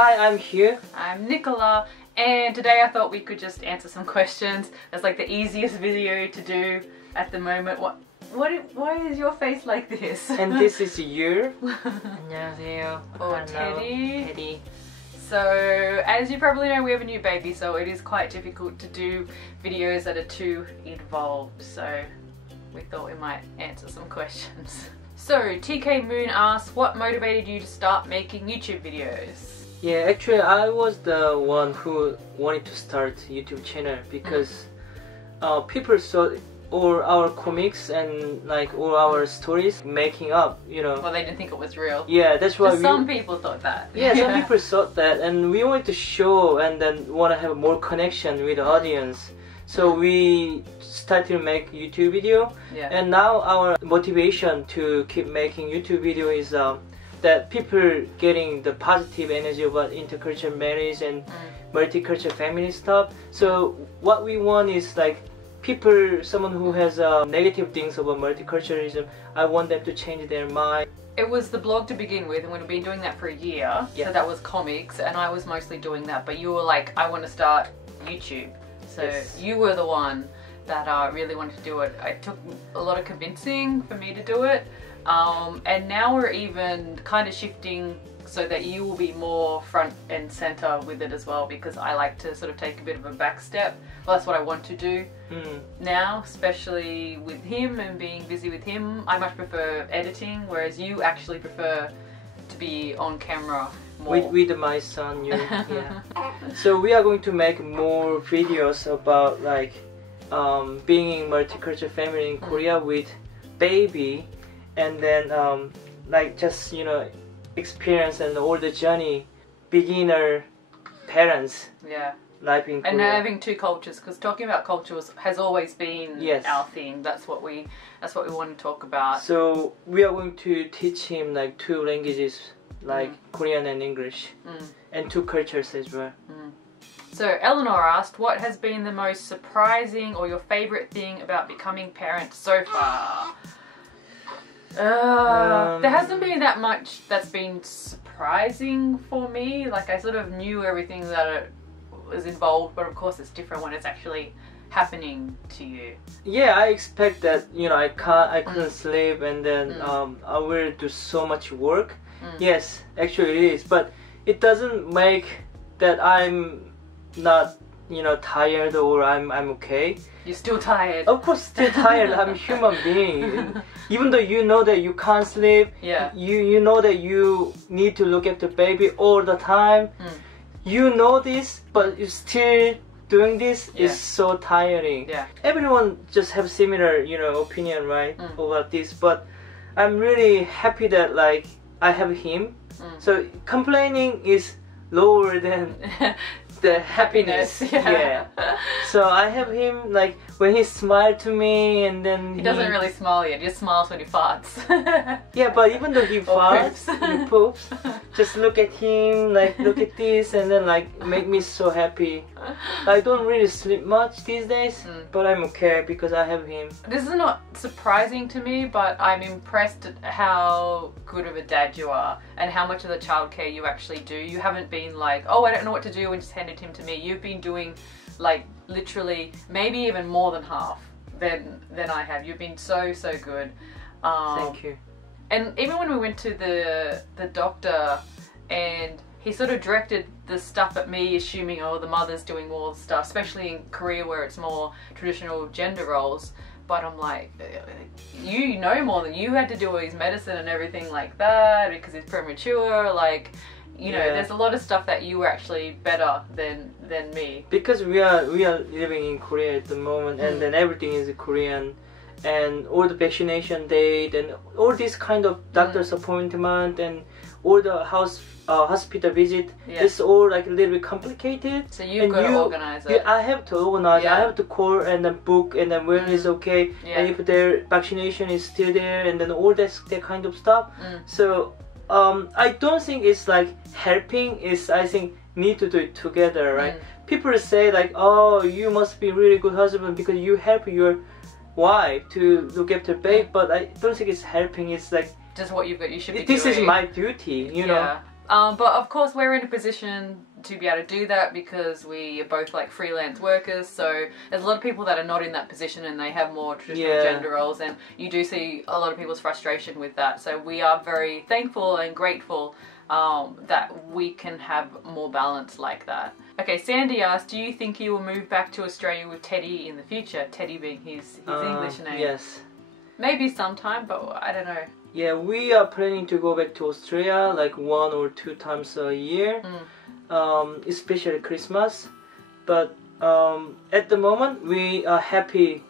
Hi, I'm Hugh. I'm Nicola, and today I thought we could just answer some questions. That's like the easiest video to do at the moment. Why is your face like this? And this is you. 안녕하세요. Or Teddy. So, as you probably know, we have a new baby, so it is quite difficult to do videos that are too involved. So, we thought we might answer some questions. So, TK Moon asks, what motivated you to start making YouTube videos? Yeah, actually I was the one who wanted to start YouTube channel because people saw all our comics and like all our stories making up, you know. Well, they didn't think it was real. Yeah, that's why some people thought that. Yeah, some people thought that, and we wanted to show and then want to have more connection with the audience. So we started to make YouTube video, and now our motivation to keep making YouTube video is that people getting the positive energy about intercultural marriage and multicultural family stuff. So what we want is like people, someone who has negative things about multiculturalism, I want them to change their mind. It was the blog to begin with, and we've been doing that for a year. So that was comics, and I was mostly doing that, but you were like, I want to start YouTube. So you were the one that really wanted to do it. It took a lot of convincing for me to do it. And now we're even kind of shifting so that you will be more front and center with it as well, because I like to sort of take a bit of a back step. Well, that's what I want to do now, especially with him and being busy with him. I much prefer editing, whereas you actually prefer to be on camera more. With my son, yeah. So we are going to make more videos about like being in multicultural family in Korea with baby, and then like just, you know, experience and all the journey beginner parents life in Korea. And having two cultures, because talking about cultures has always been our thing. That's what we want to talk about. So we are going to teach him like two languages, like Korean and English, and two cultures as well. So Eleanor asked, what has been the most surprising or your favorite thing about becoming parent so far? There hasn't been that much that's been surprising for me. Like, I sort of knew everything that was involved, but of course it's different when it's actually happening to you. Yeah, I expect that, you know, I couldn't sleep, and then I will do so much work. Yes, actually it is, but it doesn't make that I'm not, you know, tired or I'm okay. You're still tired. Of course, still tired. I'm a human being. Even though you know that you can't sleep, you know that you need to look after the baby all the time. You know this, but you're still doing this is so tiring. Everyone just have similar, you know, opinion, right, about this. But I'm really happy that like I have him. So complaining is lower than the happiness. So I have him, like when he smiles to me, and then he doesn't really smile yet, he just smiles when he farts. Yeah, but even though he farts, he poops, just look at him, like look at this, and then like make me so happy. I don't really sleep much these days, but I'm okay because I have him. This is not surprising to me, but I'm impressed at how good of a dad you are and how much of the childcare you actually do. You haven't been like, oh, I don't know what to do, and just handed him to me. You've been doing like literally maybe even more than half than I have. You've been so good. Thank you. And even when we went to the doctor, and he sort of directed the stuff at me, assuming, oh, the mother's doing all the stuff, especially in Korea where it's more traditional gender roles. But I'm like, you know more than you had to do all his medicine and everything like that because he's premature. Like, you know, there's a lot of stuff that you were actually better than me. Because we are living in Korea at the moment, and then everything is Korean, and all the vaccination date and all this kind of doctor's appointment and all the hospital visit, it's all like a little bit complicated. So you've got to organize it. I have to organize. I have to call and then book, and then when it's okay, and if their vaccination is still there, and then all that kind of stuff. So I don't think it's like helping. It's, I think, need to do it together, right? People say like, oh, you must be really good husband because you help your wife to look after babe, but I don't think it's helping. It's like just what you've got. You should be this doing. is my duty, you know. But of course we're in a position to be able to do that because we are both like freelance workers, so there's a lot of people that are not in that position and they have more traditional gender roles, and you do see a lot of people's frustration with that. So we are very thankful and grateful that we can have more balance like that. Okay, Sandy asked, do you think you will move back to Australia with Teddy in the future? Teddy being his English name. Yes. Maybe sometime, but I don't know. Yeah, we are planning to go back to Australia like 1 or 2 times a year, especially Christmas. But at the moment, we are happy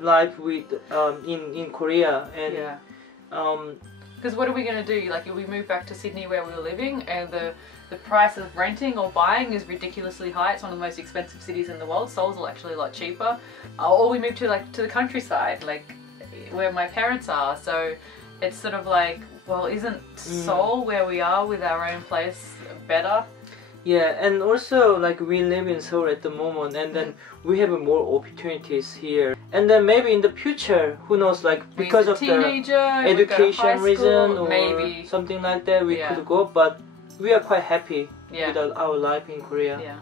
life with in Korea, and because what are we going to do? Like, if we move back to Sydney where we were living, and the price of renting or buying is ridiculously high. It's one of the most expensive cities in the world. Seoul's actually a lot cheaper. Or we move to the countryside, like where my parents are. So it's sort of like, well, isn't Seoul where we are with our own place better? Yeah, and also like we live in Seoul at the moment, and then we have more opportunities here. And then maybe in the future, who knows, like because of the education reason or maybe something like that, we could go. But we are quite happy with our life in Korea. Yeah.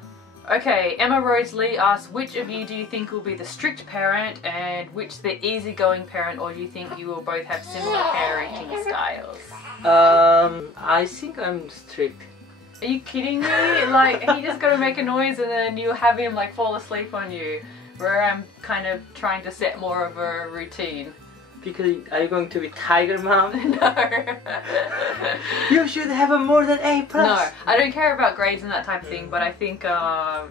Okay, Emma Rose Lee asks, which of you do you think will be the strict parent and which the easygoing parent, or do you think you will both have similar parenting styles? I think I'm strict. Are you kidding me? Like, he just gotta make a noise and then you have him like fall asleep on you, where I'm kind of trying to set more of a routine. Because are you going to be tiger mom? No. You should have a more than A+. No, I don't care about grades and that type of thing, but I think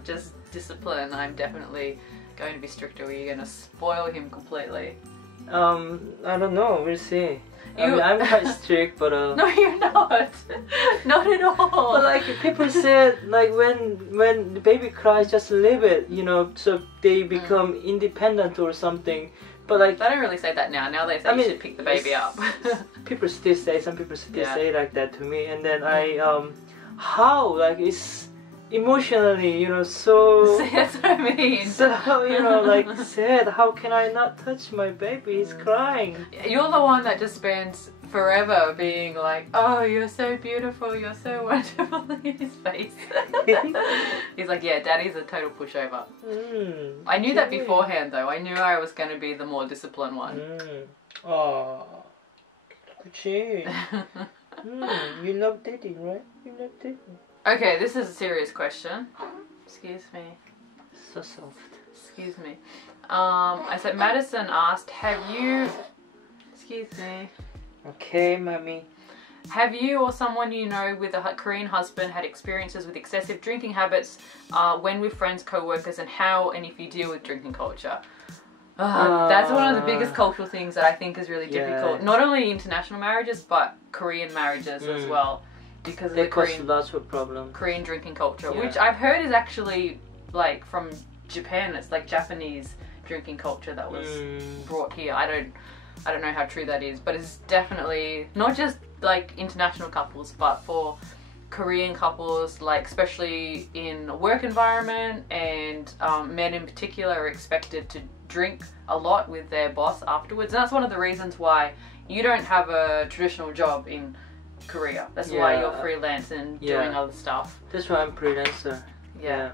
just discipline, I'm definitely going to be stricter. Are you going to spoil him completely? I don't know, we'll see. I mean, I'm quite strict, but no, you're not. Not at all. But like people said, like when the baby cries, just leave it, you know, so they become independent or something. But like they don't really say that now. Now they say you should pick the baby up. People still say, some people still say like that to me, and then how like it's emotionally, you know, so that's what I mean. So you know, like sad. How can I not touch my baby? He's crying. You're the one that just spends forever being like, oh, you're so beautiful, you're so wonderful. Look at his face. He's like, yeah, daddy's a total pushover. I knew that beforehand though. I knew I was going to be the more disciplined one. Oh, 그치. You love dating, right? You love dating. Okay, this is a serious question. Excuse me. So soft. Excuse me. I said, Madison asked, have you... Excuse me. Okay, mommy. Have you or someone you know with a Korean husband had experiences with excessive drinking habits when with friends, co-workers, and how and if you deal with drinking culture? That's one of the biggest cultural things that I think is really difficult. Not only international marriages, but Korean marriages as well. Because of the Korean, lots of problems. Korean drinking culture, which I've heard is actually like from Japan. It's like Japanese drinking culture that was brought here. I don't know how true that is, but it's definitely not just like international couples, but for Korean couples, like especially in a work environment, and men in particular are expected to drink a lot with their boss afterwards. And that's one of the reasons why you don't have a traditional job in Korea. That's why you're freelance and doing other stuff. That's why I'm freelancer. Yeah.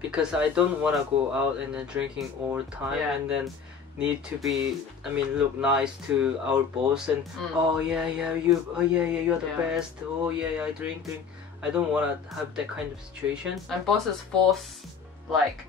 Because I don't want to go out and then drinking all the time and then need to be, I mean, look nice to our boss and you're the best. Oh yeah, I drink. I don't want to have that kind of situation. And bosses force like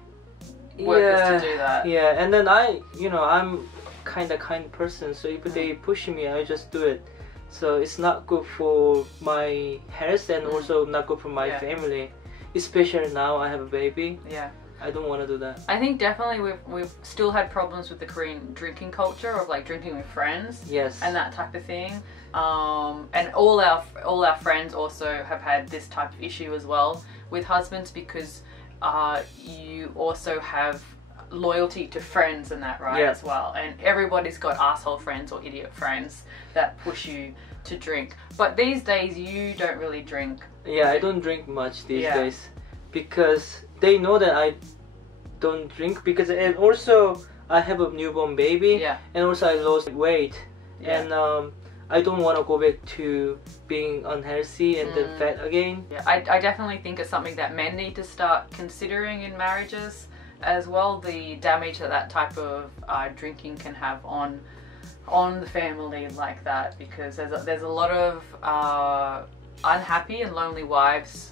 workers to do that. Yeah, and then I'm kind person, so if they push me, I just do it. So it's not good for my health and also not good for my family. Especially now I have a baby. Yeah. I don't want to do that. I think definitely we've still had problems with the Korean drinking culture of like drinking with friends. Yes. And that type of thing. And all our friends also have had this type of issue as well with husbands, because you also have loyalty to friends and that, right? As well. And everybody's got asshole friends or idiot friends that push you to drink. But these days you don't really drink. Yeah, I don't drink much these days because they know that I don't drink, and also I have a newborn baby and also I lost weight and I don't want to go back to being unhealthy and then fat again. Yeah, I definitely think it's something that men need to start considering in marriages as well, the damage that type of drinking can have on the family like that, because there's a lot of unhappy and lonely wives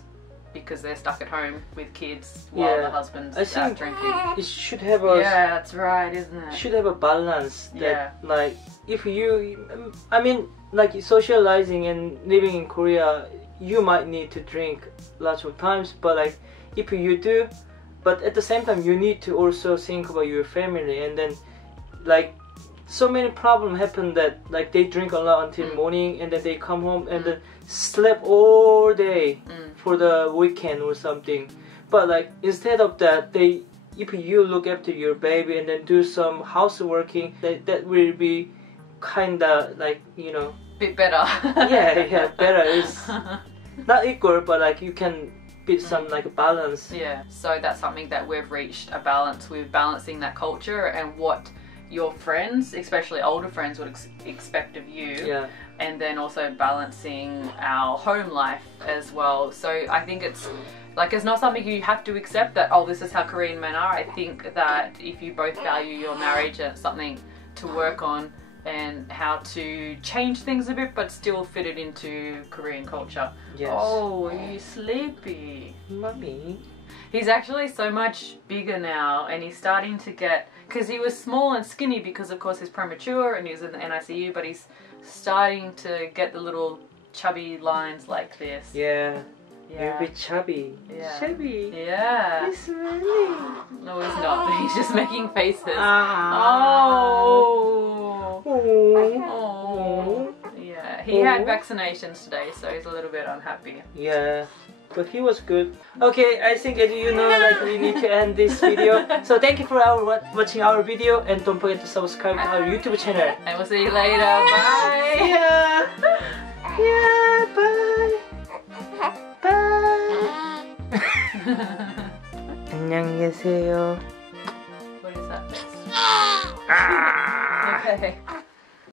because they're stuck at home with kids while the husband's out drinking. It should have a that's right, isn't it? Should have a balance that like if you, I mean, like socializing and living in Korea, you might need to drink lots of times, but like if you do, but at the same time you need to also think about your family, and then like so many problems happen that like they drink a lot until morning and then they come home and then sleep all day for the weekend or something. But like instead of that, if you look after your baby and then do some houseworking, that will be kinda like, you know, bit better. yeah, better. It's not equal, but like you can beat some like balance. Yeah, so that's something that we've reached a balance with, balancing that culture and what your friends, especially older friends, would expect of you. Yeah. And then also balancing our home life as well. So I think it's like, it's not something you have to accept that, oh, this is how Korean men are. I think that if you both value your marriage, and it's something to work on and how to change things a bit but still fit it into Korean culture. Yes. Oh, are you sleepy? Mommy. He's actually so much bigger now, and he's starting to get, because he was small and skinny because of course he's premature and he's in the NICU, but he's starting to get the little chubby lines like this. Yeah. You're a bit chubby. Yeah. Chubby. Yeah. He's smiling. No, he's not. He's just making faces. Oh. Oh. Yeah. He had vaccinations today, so he's a little bit unhappy. Yeah. But he was good. Okay, I think as you know, like we need to end this video. So thank you for watching our video, and don't forget to subscribe to our YouTube channel. And we'll see you later. Bye. Yeah. Yeah. Bye. Bye. 안녕히 계세요. What is that? Ah. Okay.